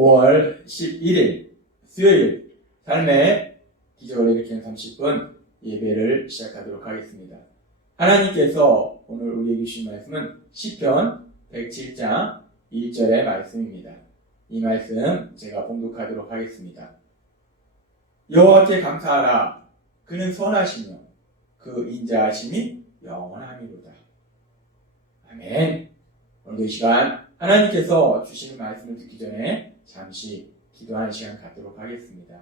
5월 11일 수요일 삶의 기적을 일으키는 30분 예배를 시작하도록 하겠습니다. 하나님께서 오늘 우리에게 주신 말씀은 시편 107장 1절의 말씀입니다. 이 말씀 제가 봉독하도록 하겠습니다. 여호와께 감사하라. 그는 선하시며 그 인자하심이 영원하미로다. 아멘. 오늘도 이 시간 하나님께서 주시는 말씀을 듣기 전에 잠시 기도하는 시간 갖도록 하겠습니다.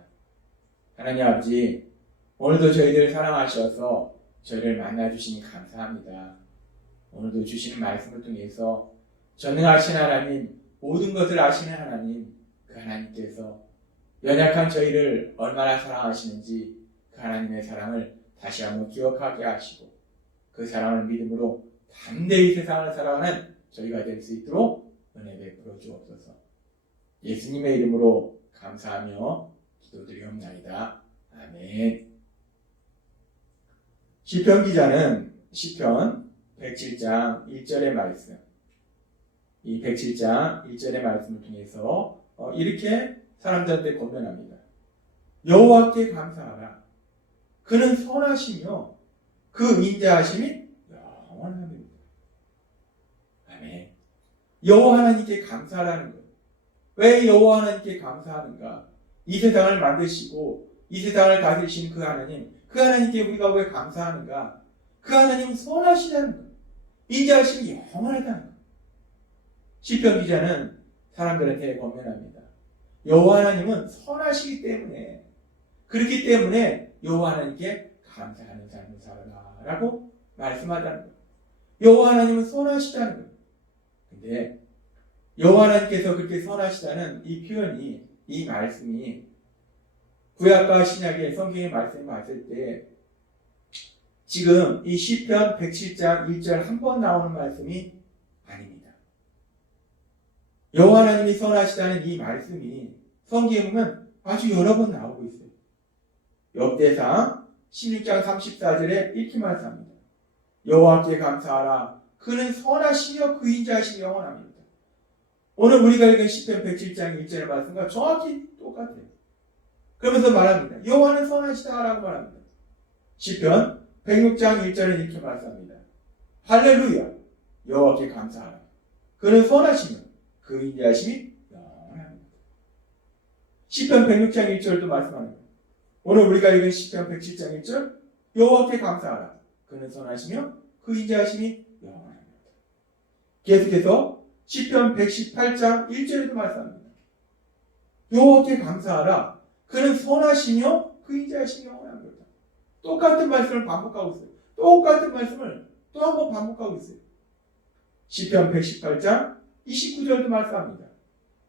하나님 아버지, 오늘도 저희들을 사랑하셔서 저희를 만나주시니 감사합니다. 오늘도 주시는 말씀을 통해서 전능하신 하나님, 모든 것을 아시는 하나님, 그 하나님께서 연약한 저희를 얼마나 사랑하시는지 그 하나님의 사랑을 다시 한번 기억하게 하시고 그 사랑을 믿음으로 담대히 세상을 살아가는 저희가 될 수 있도록 은혜 베풀어 주옵소서. 예수님의 이름으로 감사하며 기도드리옵나이다. 아멘. 시편 기자는 시편 107장 1절의 말씀, 이 107장 1절의 말씀을 통해서 이렇게 사람들한테 권면합니다. 여호와께 감사하라. 그는 선하시며 그 인자하심이 영원합니다. 아멘. 여호와 하나님께 감사하라는 것. 왜 여호와 하나님께 감사하는가? 이 세상을 만드시고 이 세상을 다스리신 그 하나님께 우리가 왜 감사하는가? 그 하나님은 선하시다는 것. 인자하심이 영원하다는 것. 시편 기자는 사람들한테 권면합니다. 여호와 하나님은 선하시기 때문에, 그렇기 때문에 여호와 하나님께 감사하는 삶을 살아라 라고 말씀하다는 것. 여호와 하나님은 선하시다는 것. 근데 여호와 하나님께서 그렇게 선하시다는 이 표현이, 이 말씀이 구약과 신약의 성경의 말씀을 봤을 때 지금 이 시편 107장 1절 한 번 나오는 말씀이 아닙니다. 여호와 하나님이 선하시다는 이 말씀이 성경에 보면 아주 여러 번 나오고 있어요. 역대상 16장 34절에 이렇게 말씀합니다. 여호와께 감사하라. 그는 선하시며 그 인자하심이 영원합니다. 오늘 우리가 읽은 시편 107장 1절의 말씀과 정확히 똑같아요. 그러면서 말합니다. 여호와는 선하시다라고 말합니다. 시편 106장 1절에 이렇게 말씀합니다. 할렐루야. 여호와께 감사하라. 그는 선하시며 그 인자하심이 영원합니다. 시편 106장 1절도 말씀합니다. 오늘 우리가 읽은 시편 107장 1절 여호와께 감사하라. 그는 선하시며 그 인자하심이 영원합니다. 계속해서 시편 118장 1절에도 말씀합니다. 여호와께 감사하라. 그는 선하시며 그 인자하심이 영원합니다. 똑같은 말씀을 반복하고 있어요. 똑같은 말씀을 또 한 번 반복하고 있어요. 시편 118장 29절도 말씀합니다.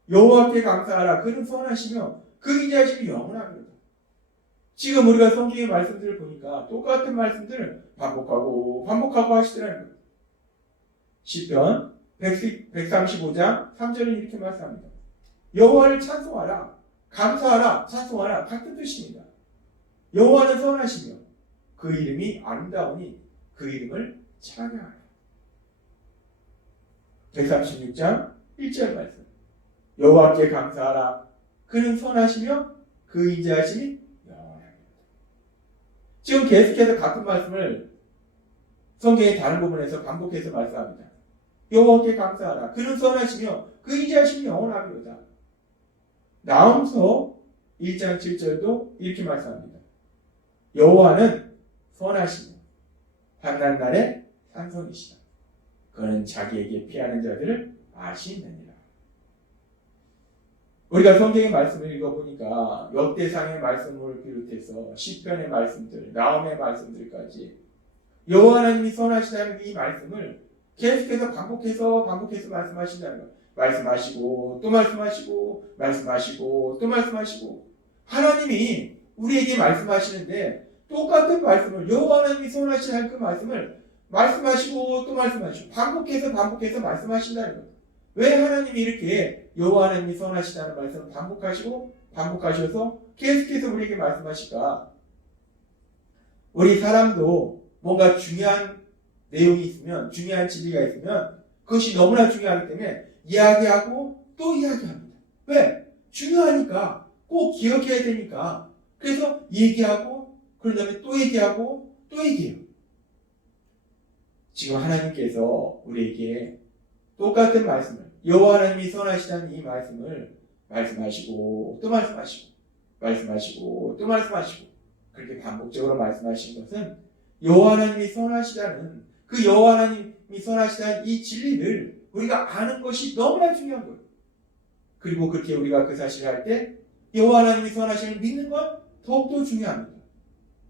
여호와께 감사하라. 그는 선하시며 그 인자하심이 영원합니다. 지금 우리가 성경의 말씀들을 보니까 똑같은 말씀들을 반복하고 하시더라는 거예요. 시편 135장 3절은 이렇게 말씀합니다. 여호와를 찬송하라. 감사하라. 찬송하라. 같은 뜻입니다. 여호와는 선하시며 그 이름이 아름다우니 그 이름을 찬양하라. 136장 1절 말씀. 여호와께 감사하라. 그는 선하시며 그 인자하심이 영원합니다. 지금 계속해서 같은 말씀을 성경의 다른 부분에서 반복해서 말씀합니다. 여호와께 감사하라. 그는 선하시며 그 인자하심이 영원합니다. 나홈서 1장 7절도 이렇게 말씀합니다. 여호와는 선하시며 환난 날에 산성이시다. 그는 자기에게 피하는 자들을 아시느니라. 우리가 성경의 말씀을 읽어보니까 역대상의 말씀을 비롯해서 시편의 말씀들, 나홈의 말씀들까지 여호와 하나님이 선하시다는 이 말씀을 계속해서 반복해서 말씀하신다는 것. 말씀하시고 또 말씀하시고 또 말씀하시고 하나님이 우리에게 말씀하시는데 똑같은 말씀을 여호와 하나님이 선하시다는 그 말씀을 말씀하시고 또 말씀하시고 반복해서 말씀하신다는 것. 왜 하나님이 이렇게 여호와 하나님이 선하시다는 말씀을 반복하셔서 계속해서 우리에게 말씀하실까? 우리 사람도 뭔가 중요한 내용이 있으면, 중요한 진리가 있으면 그것이 너무나 중요하기 때문에 이야기하고 또 이야기합니다. 왜? 중요하니까 꼭 기억해야 되니까 그래서 얘기하고 그런 다음에 또 얘기하고 또 얘기해요. 지금 하나님께서 우리에게 똑같은 말씀을 여호와 하나님이 선하시다는 이 말씀을 말씀하시고 또 말씀하시고 말씀하시고 또 말씀하시고 그렇게 반복적으로 말씀하신 것은 여호와 하나님이 선하시다는 그 여호와 하나님이 선하시다는 이 진리를 우리가 아는 것이 너무나 중요한 거예요. 그리고 그렇게 우리가 그 사실을 할 때 여호와 하나님이 선하심을 믿는 건 더욱더 중요합니다.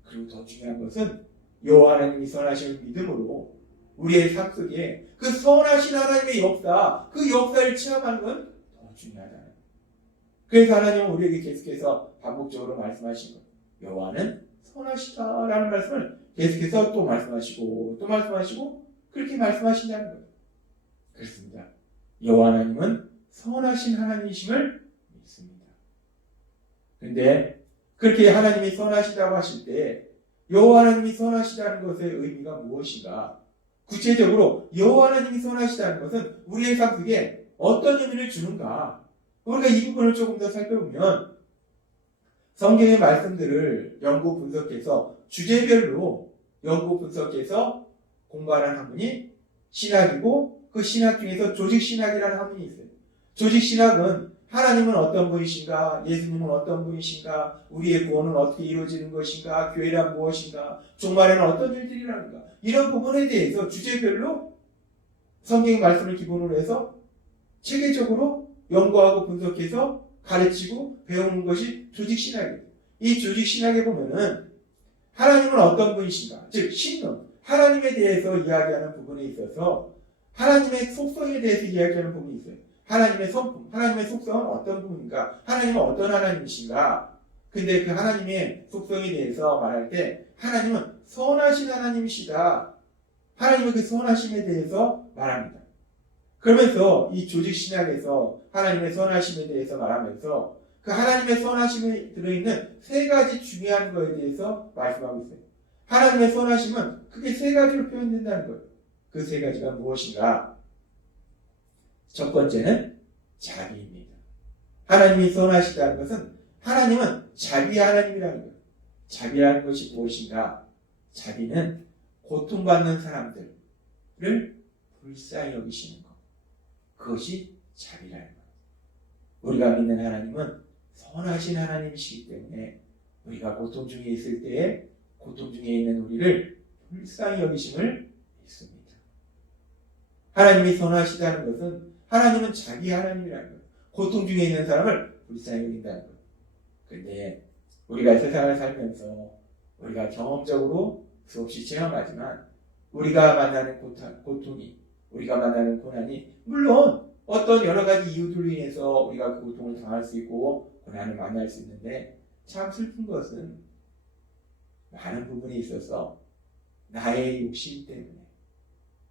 그리고 더 중요한 것은 여호와 하나님이 선하심을 믿음으로 우리의 삶 속에 그 선하신 하나님의 역사, 그 역사를 체험하는 건 더 중요하다. 그래서 하나님은 우리에게 계속해서 반복적으로 말씀하신 것, 여호와는 선하시다라는 말씀을 계속해서 또 말씀하시고 또 말씀하시고 그렇게 말씀하신다는 거예요. 그렇습니다. 여호와 하나님은 선하신 하나님이심을 믿습니다. 그런데 그렇게 하나님이 선하시다고 하실 때 여호와 하나님이 선하시다는 것의 의미가 무엇인가? 구체적으로 여호와 하나님이 선하시다는 것은 우리의 삶 속에 어떤 의미를 주는가? 우리가 이 부분을 조금 더 살펴보면 성경의 말씀들을 연구 분석해서 주제별로 연구 분석해서 공부하는 학문이 신학이고 그 신학 중에서 조직신학이라는 학문이 있어요. 조직신학은 하나님은 어떤 분이신가, 예수님은 어떤 분이신가, 우리의 구원은 어떻게 이루어지는 것인가, 교회란 무엇인가, 종말에는 어떤 일들이 일어나는가, 이런 부분에 대해서 주제별로 성경의 말씀을 기본으로 해서 체계적으로 연구하고 분석해서 가르치고 배우는 것이 조직신학이에요. 이 조직신학에 보면은 하나님은 어떤 분이신가, 즉 신론, 하나님에 대해서 이야기하는 부분에 있어서 하나님의 속성에 대해서 이야기하는 부분이 있어요. 하나님의 성품, 하나님의 속성은 어떤 부분인가, 하나님은 어떤 하나님이신가. 근데 그 하나님의 속성에 대해서 말할 때 하나님은 선하신 하나님이시다. 하나님의 그 선하심에 대해서 말합니다. 그러면서 이 조직신학에서 하나님의 선하심에 대해서 말하면서 그 하나님의 선하심에 들어있는 세 가지 중요한 것에 대해서 말씀하고 있어요. 하나님의 선하심은 크게 세 가지로 표현된다는 거예요. 그 세 가지가 무엇인가? 첫 번째는 자비입니다. 하나님이 선하시다는 것은 하나님은 자비 하나님이라는 거예요. 자비라는 것이 무엇인가? 자비는 고통받는 사람들을 불쌍히 여기시는 것. 그것이 자비라는 거예요. 우리가 믿는 하나님은 선하신 하나님이시기 때문에 우리가 고통 중에 있을 때에 고통 중에 있는 우리를 불쌍히 여기심을 믿습니다. 하나님이 선하시다는 것은 하나님은 자기 하나님이라는 거예요. 고통 중에 있는 사람을 불쌍히 여긴다는 거예요. 그런데 우리가 세상을 살면서 우리가 경험적으로 수없이 체험하지만 우리가 만나는 고통이, 우리가 만나는 고난이 물론 어떤 여러 가지 이유들로 인해서 우리가 그 고통을 당할 수 있고 고난을 만날 수 있는데 참 슬픈 것은 많은 부분에 있어서 나의 욕심 때문에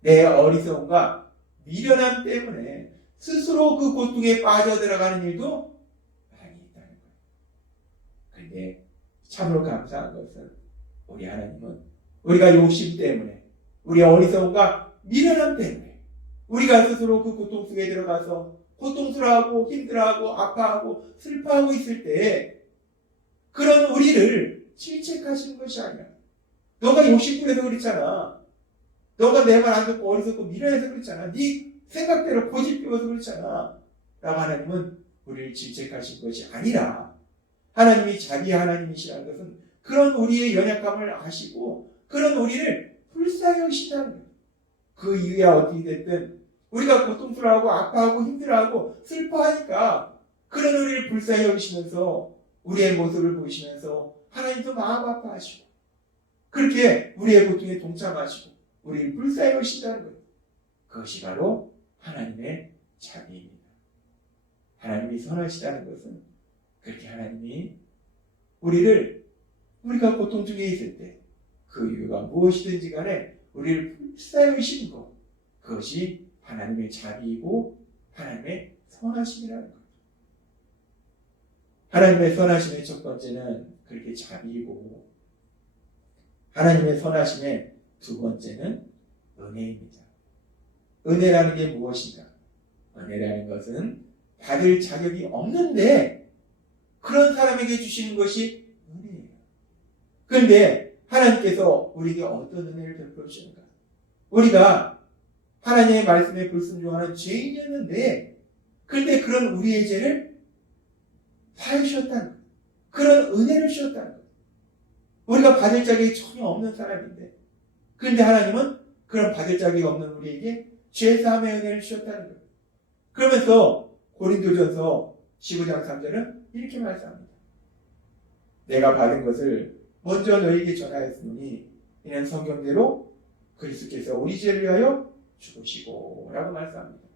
내 어리석음과 미련함 때문에 스스로 그 고통에 빠져들어가는 일도 많이 있다는 거예요. 그런데 참으로 감사한 것은 우리 하나님은 우리가 욕심 때문에 우리의 어리석음과 미련함 때문에 우리가 스스로 그 고통 속에 들어가서 고통스러워하고 힘들어하고 아파하고 슬퍼하고 있을 때 그런 우리를 질책하시는 것이 아니야. 너가 욕심 부려서 그렇잖아. 너가 내 말 안 듣고 어리석고 미련해서 그렇잖아. 네 생각대로 고집 피워서 그렇잖아. 라고 하나님은 우리를 질책하신 것이 아니라 하나님이 자기 하나님이시라는 것은 그런 우리의 연약함을 아시고 그런 우리를 불쌍히 여기신다는 거예요. 그 이유에 어떻게 됐든 우리가 고통스러워하고 아파하고 힘들어하고 슬퍼하니까 그런 우리를 불쌍히 여기시면서 우리의 모습을 보시면서 하나님도 마음 아파하시고 그렇게 우리의 고통에 동참하시고 우리를 불쌍히 여기신다는 거예요. 그것이 바로 하나님의 자비입니다. 하나님이 선하시다는 것은 그렇게 하나님이 우리가 고통 중에 있을 때 그 이유가 무엇이든지 간에 우리를 불쌍히 여기시는 것, 그것이 하나님의 자비이고 하나님의 선하심이라는 거예요. 하나님의 선하심의 첫 번째는 그렇게 자비이고 하나님의 선하심의 두 번째는 은혜입니다. 은혜라는 게 무엇인가? 은혜라는 것은 받을 자격이 없는데 그런 사람에게 주시는 것이 은혜예요. 그런데 하나님께서 우리에게 어떤 은혜를 베풀어 주십니까? 우리가 하나님의 말씀에 불순종하는 죄인이었는데, 그런데 그런 우리의 죄를 사하셨다는 거예요. 그런 은혜를 주셨다는 거예요. 우리가 받을 자격이 전혀 없는 사람인데, 그런데 하나님은 그런 받을 자격이 없는 우리에게 죄사함의 은혜를 주셨다는 거예요. 그러면서 고린도전서 15장 3절은 이렇게 말씀합니다. 내가 받은 것을 먼저 너희에게 전하였으니 이는 성경대로 그리스도께서 우리 죄를 위하여 죽으시고 라고 말씀합니다.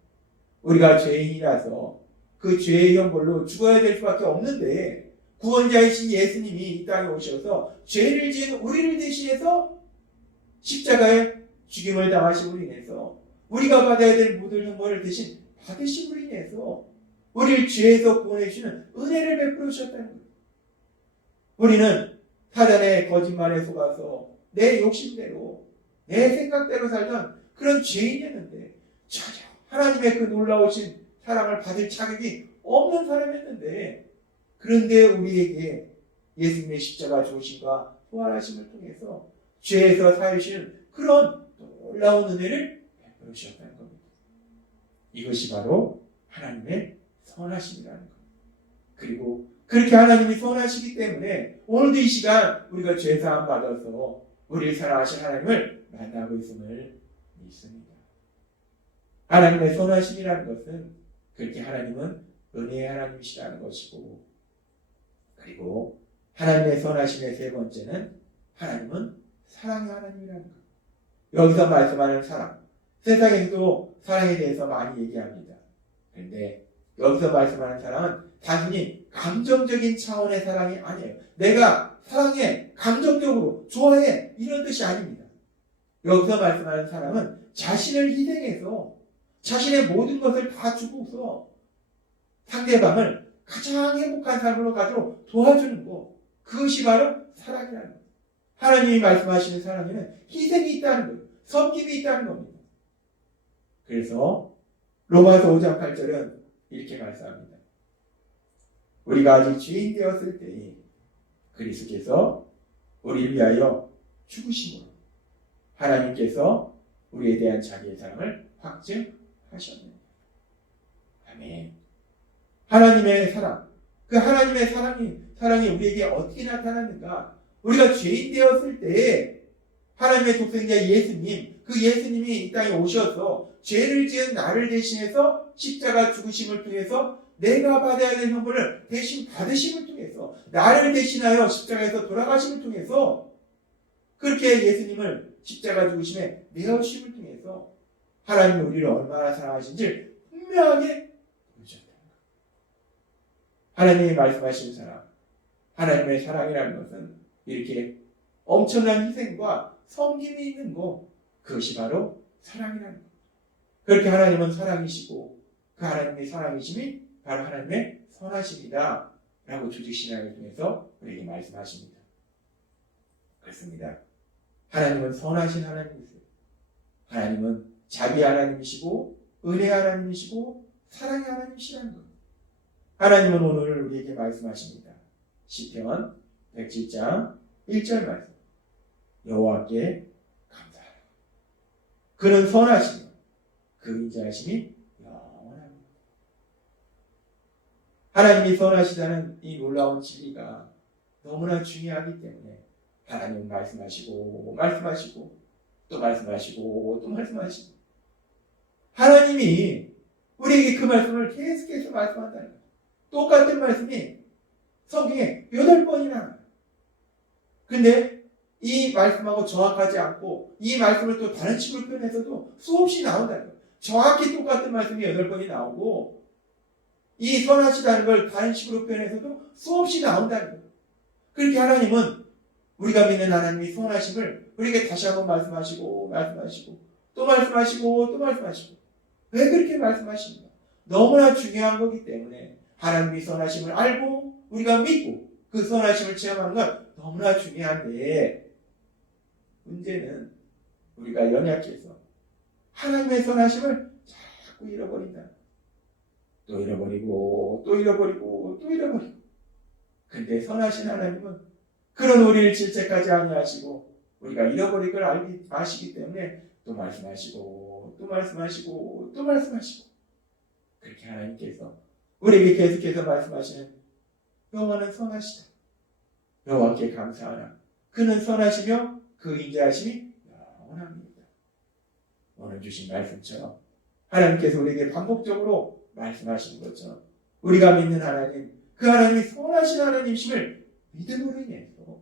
우리가 죄인이라서 그 죄의 형벌로 죽어야 될 수밖에 없는데, 구원자이신 예수님이 이 땅에 오셔서 죄를 지은 우리를 대신해서 십자가에 죽임을 당하심으로 인해서 우리가 받아야 될 모든 형벌을 대신 받으심으로 인해서 우리를 죄에서 구원해 주시는 은혜를 베풀어 주셨다는 거예요. 우리는 사단의 거짓말에 속아서 내 욕심대로, 내 생각대로 살던 그런 죄인이었는데, 전혀 하나님의 그 놀라우신 사랑을 받을 자격이 없는 사람이었는데, 그런데 우리에게 예수님의 십자가 죽으심과 부활하심을 통해서 죄에서 사유시는 그런 놀라운 은혜를 베풀어 주셨다는 겁니다. 이것이 바로 하나님의 선하심이라는 겁니다. 그리고 그렇게 하나님이 선하시기 때문에 오늘도 이 시간 우리가 죄사함 받아서 우리를 사랑하신 하나님을 만나고 있음을 믿습니다. 하나님의 선하심이라는 것은 그렇게 하나님은 은혜의 하나님이시라는 것이고, 그리고 하나님의 선하심의 세 번째는 하나님은 사랑의 하나님이라는 것. 여기서 말씀하는 사랑, 세상에서도 사랑에 대해서 많이 얘기합니다. 그런데 여기서 말씀하는 사랑은 단순히 감정적인 차원의 사랑이 아니에요. 내가 사랑해, 감정적으로 좋아해, 이런 뜻이 아닙니다. 여기서 말씀하는 사랑은 자신을 희생해서 자신의 모든 것을 다 주고서 상대방을 가장 행복한 삶으로 가도록 도와주는 것, 그것이 바로 사랑이라는 거예요. 하나님이 말씀하시는 사랑에는 희생이 있다는 거예요. 섬김이 있다는 겁니다. 그래서 로마서 5장 8절은 이렇게 말씀합니다. 우리가 아직 죄인 되었을 때에 그리스도께서 우리를 위하여 죽으심으로 하나님께서 우리에 대한 자기의 사랑을 확증하셨느니라. 아멘. 하나님의 사랑, 그 하나님의 사랑이 우리에게 어떻게 나타났는가? 우리가 죄인 되었을 때에 하나님의 독생자 예수님, 그 예수님이 이 땅에 오셔서 죄를 지은 나를 대신해서 십자가 죽으심을 통해서 내가 받아야 될 형벌을 대신 받으심을 통해서 나를 대신하여 십자가에서 돌아가심을 통해서 그렇게 예수님을 십자가 죽으심에 내어주심을 통해서 하나님이 우리를 얼마나 사랑하신지 분명하게 보여주셨다. 하나님이 말씀하신 사랑, 하나님의 사랑이라는 것은 이렇게 엄청난 희생과 섬김이 있는 것, 그것이 바로 사랑이라는 것. 그렇게 하나님은 사랑이시고 그 하나님의 사랑이심이 바로 하나님의 선하심이다 라고 조직신앙을 통해서 우리에게 말씀하십니다. 그렇습니다. 하나님은 선하신 하나님이세요. 하나님은 자비 하나님이시고 은혜 하나님이시고 사랑의 하나님이시라는 것. 하나님은 오늘 우리에게 말씀하십니다. 시편 107장 1절 말씀. 여호와께 감사하라. 그는 선하시며 그 인자하심이 영원합니다. 하나님이 선하시다는 이 놀라운 진리가 너무나 중요하기 때문에 하나님은 말씀하시고 또 말씀하시고 또 말씀하시고, 하나님이 우리에게 그 말씀을 계속해서 말씀한다는 거예요. 똑같은 말씀이 성경에 8번이나 나와요. 근데 이 말씀하고 정확하지 않고 이 말씀을 또 다른 식으로 표현해서도 수없이 나온다는 거예요. 정확히 똑같은 말씀이 8번이 나오고 이 선하시다는 걸 다른 식으로 표현해서도 수없이 나온다는 거예요. 그렇게 하나님은 우리가 믿는 하나님이 선하심을 우리에게 다시 한번 말씀하시고 또 말씀하시고 왜 그렇게 말씀하십니까? 너무나 중요한 거기 때문에 하나님이 선하심을 알고 우리가 믿고 그 선하심을 체험하는 건 너무나 중요한데, 문제는 우리가 연약해서 하나님의 선하심을 자꾸 잃어버린다. 또 잃어버리고. 근데 선하신 하나님은 그런 우리를 질책하지 아니하시고 우리가 잃어버릴 걸 아시기 때문에 또 말씀하시고 또 말씀하시고 또 말씀하시고 그렇게 하나님께서 우리에게 계속해서 말씀하시는 여호와는 선하시다. 여호와께 감사하라. 그는 선하시며 그 인자하심이 영원합니다. 오늘 주신 말씀처럼 하나님께서 우리에게 반복적으로 말씀하시는 것처럼 우리가 믿는 하나님, 그 하나님이 선하신 하나님이심을 믿음으로 인해서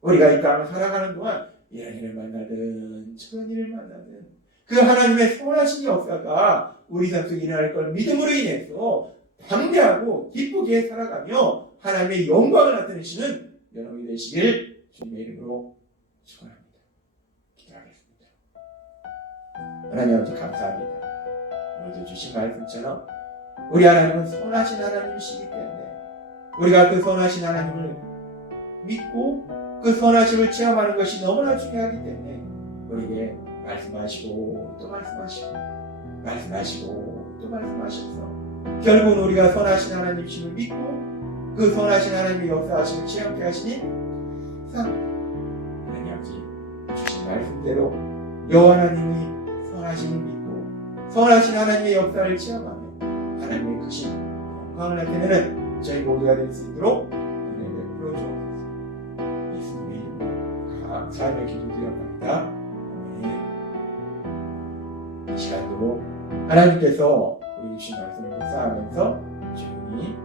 우리가 이 땅을 살아가는 동안 이런 일을 만나든 저런 일을 만나든 그 하나님의 선하신 역사가 우리 삶 속에 일어날 걸 믿음으로 인해서 담대하고 기쁘게 살아가며 하나님의 영광을 나타내시는 여러분이 되시길 주님의 이름으로 축원합니다. 기도하겠습니다. 하나님 아버지 감사합니다. 오늘도 주신 말씀처럼 우리 하나님은 선하신 하나님이시기 때문에 우리가 그 선하신 하나님을 믿고 그 선하심을 체험하는 것이 너무나 중요하기 때문에 우리에게 말씀하시고 또 말씀하시고 말씀하시고 또 말씀하셔서 결국은 우리가 선하신 하나님이심을 믿고 그 선하신 하나님의 역사하심을 체험케 하시니 하나님 아버지 주신 말씀대로 여호와 하나님이 선하심을 믿고 선하신 하나님의 역사를 체험하며 하나님의 크신 영광을 나타내는 저희 모두가 될 수 있도록 은혜 베풀어 주옵소서. 예수님의 이름으로 감사하며 기도드립니다. 아멘. 이 시간도 하나님께서 우리 주신 말씀을 묵상하면서 조용히